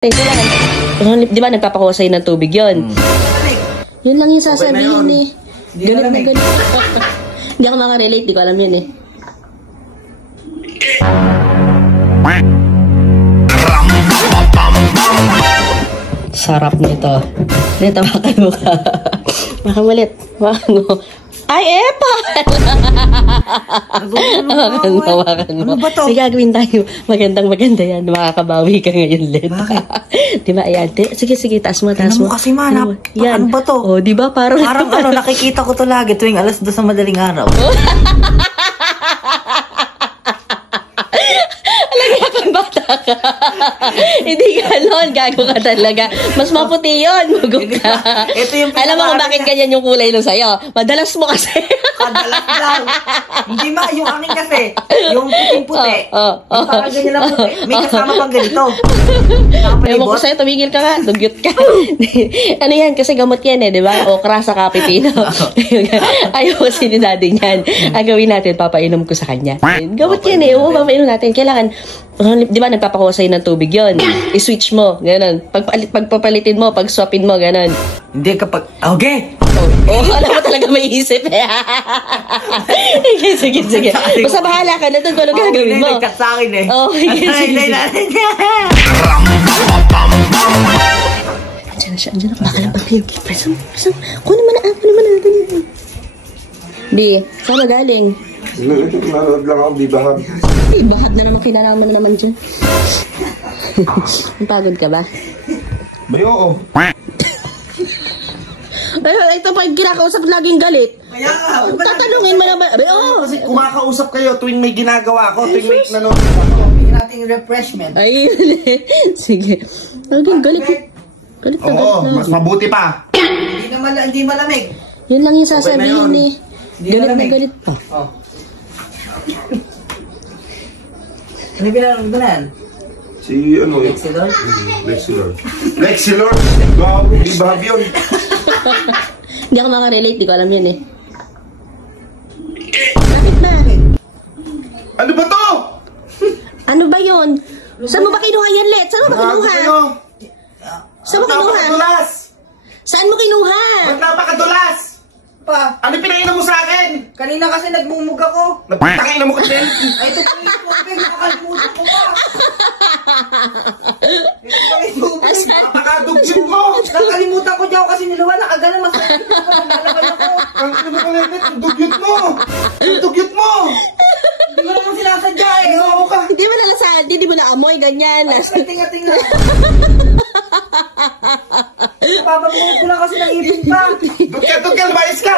Di ba nagpapakuha sa'yo ng tubig yun? Yun lang yung sasabihin eh. Ganit na ganit. Hindi ako makarelate, di ko alam yun eh. Sarap nito. Nito, bakal mo ka. Bakal ulit. Bakal mo. Ay, Epa! Ano ba to? May gagawin tayo. Magandang-maganda yan. Makakabawi ka ngayon, Let. Bakit? Diba, ayan. Sige, taas mo, taas mo. Ano mo kasi, manap? Ano ba to? Oh, diba, parang ano, nakikita ko to lagi tuwing alas 2 sa madaling araw. Hindi ganon, gago ka talaga. Mas maputi yun, mugog ka. Ito yung alam mo kung bakit ganyan yung kulay nung sa'yo? Madalas mo kasi. Madalas lang. Hindi yung akin kasi, yung puting-puti. Yung parang ganyan lang puti. May kasama pang ganito. Ewan ko sa'yo, tumigil ka nga. Dugyot ka. Ano yan? Kasi gamot yan eh, di ba? Okra sa kapipino. Ayaw kasi ni daddy yan. Ang gawin natin, papainom ko sa kanya. Gamot yan eh. Oo, papainom natin. Kailangan, di ba nagpapakuha sa'yo ng tubig yun? I-switch mo, gano'n. Pagpapalitin mo, pag-swapin mo, gano'n. Hindi kapag, okay! Alam mo talaga may isip eh. Sige. Basta bahala ka na doon kung ano gagawin mo. Nagkat sa akin eh. Sige. Andiyan na. Baka lang pag-clear. Presang. Kunin mo na. Di, saan magaling? Nanood lang ako, di bahag. Eh, bahag na naman, kinalaman na naman dyan. Pagod ka ba? Bay, oo. Ito pa yung kinakausap laging galit. Kaya nga. Tatanungin mo naman. Oo. Kasi kumakausap kayo tuwing may ginagawa ako, tuwing may nanonood ako. Hindi nating refreshment. Ayun eh. Sige. Laging galit. Galit na Oo, mas mabuti pa. Hindi malamig. Yun lang yung sasabihin eh. Galit na galit pa. Ano pinaragdanan? Si ano eh? Lexilor. Wow, di bahag yun. Hindi ako makarelate, di ko alam yun eh. Bakit ba? Ano ba to? Ano ba yun? Saan mo ba kinuha yan, Let? Saan mo ba kinuha? Saan mo kinuha? Saan mo kinuha? Ba't napakadulas? Pa, Ano pinainom mo sa akin? kanina kasi nagmumug ako. Nagpakainom mo kasi. Ay, ito kanina po, nakakalimutan ko pa. Napakadugyot mo. Nakalimutan ko dyan kasi niluwa, nakagana, masakit ako, naglalakad ako. Ang ano ka Lenet, ang dugyot mo. Ang dugyot mo. Hindi mo naman sinasadya eh. Oo ka. Hindi mo nalasan, hindi mo na amoy, ganyan. Tinga-tinga. Napapagulog ko lang kasi ng ipin pa. Dugkel, mais ka.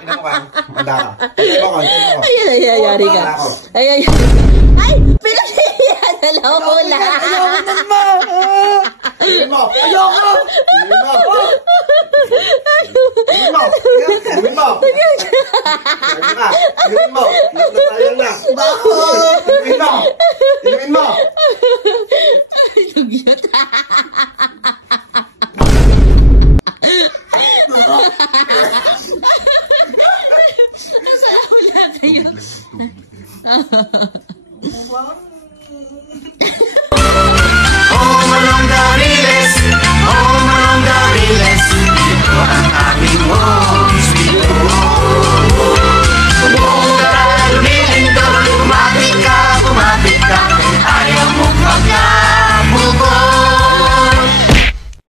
Ina mo ka. Manda ka. Ay, yari ka. Ay, pinasiyan na lang mo lang. Inumin mo. Ayoko! Inumin mo. Nasayang na. Inumin mo. Dugyot. Ang sarap wala kayo.